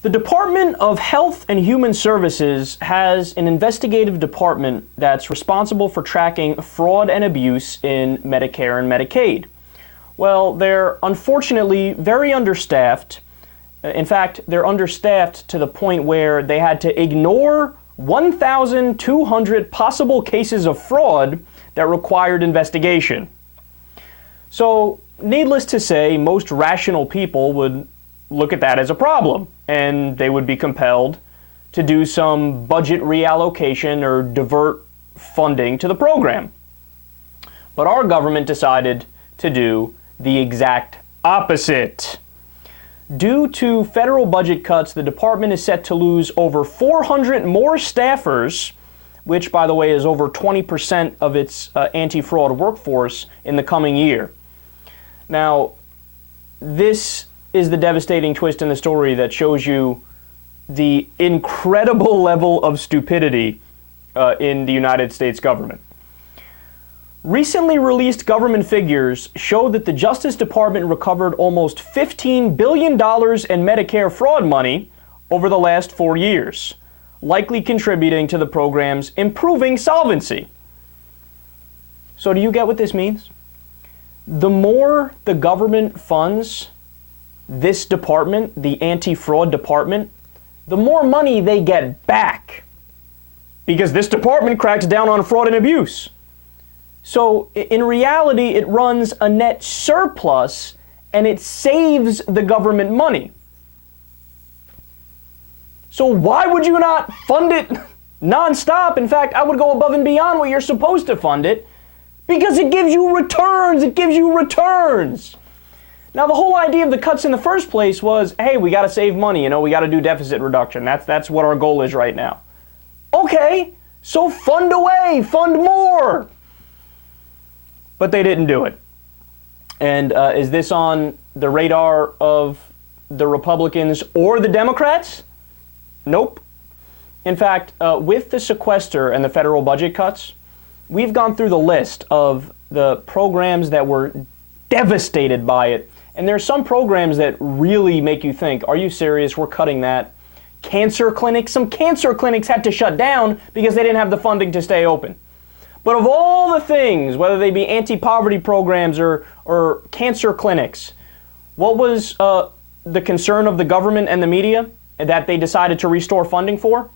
The Department of Health and Human Services has an investigative department that's responsible for tracking fraud and abuse in Medicare and Medicaid. Well, they're unfortunately very understaffed. In fact, they're understaffed to the point where they had to ignore 1,200 possible cases of fraud that required investigation. So, needless to say, most rational people would look at that as a problem, and they would be compelled to do some budget reallocation or divert funding to the program. But our government decided to do the exact opposite. Due to federal budget cuts, the department is set to lose over 400 more staffers, which, by the way, is over 20% of its anti-fraud workforce in the coming year. Now, this is the devastating twist in the story that shows you the incredible level of stupidity in the United States government. Recently released government figures show that the Justice Department recovered almost $15 billion in Medicare fraud money over the last 4 years, likely contributing to the program's improving solvency. So do you get what this means? The more the government funds this department, the anti-fraud department, the more money they get back, because this department cracks down on fraud and abuse. So in reality, it runs a net surplus and it saves the government money. So why would you not fund it nonstop? In fact, I would go above and beyond what you're supposed to fund it, because it gives you returns. It gives you returns. Now, the whole idea of the cuts in the first place was, hey, we got to save money, we got to do deficit reduction. That's what our goal is right now. Okay, so fund away, fund more. But they didn't do it. And is this on the radar of the Republicans or the Democrats? Nope. In fact, with the sequester and the federal budget cuts, we've gone through the list of the programs that were devastated by it. And there are some programs that really make you think, are you serious? We're cutting that. Cancer clinics, some cancer clinics had to shut down because they didn't have the funding to stay open. But of all the things, whether they be anti-poverty programs or cancer clinics, what was the concern of the government and the media that they decided to restore funding for?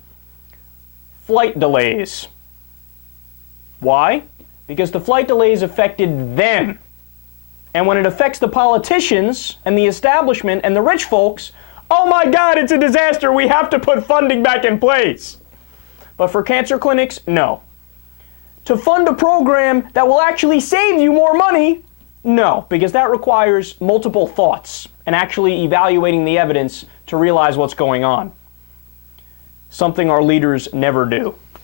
Flight delays. Why? Because the flight delays affected them. And when it affects the politicians and the establishment and the rich folks, oh my God, it's a disaster. We have to put funding back in place. But for cancer clinics, no. To fund a program that will actually save you more money, no, because that requires multiple thoughts and actually evaluating the evidence to realize what's going on. Something our leaders never do.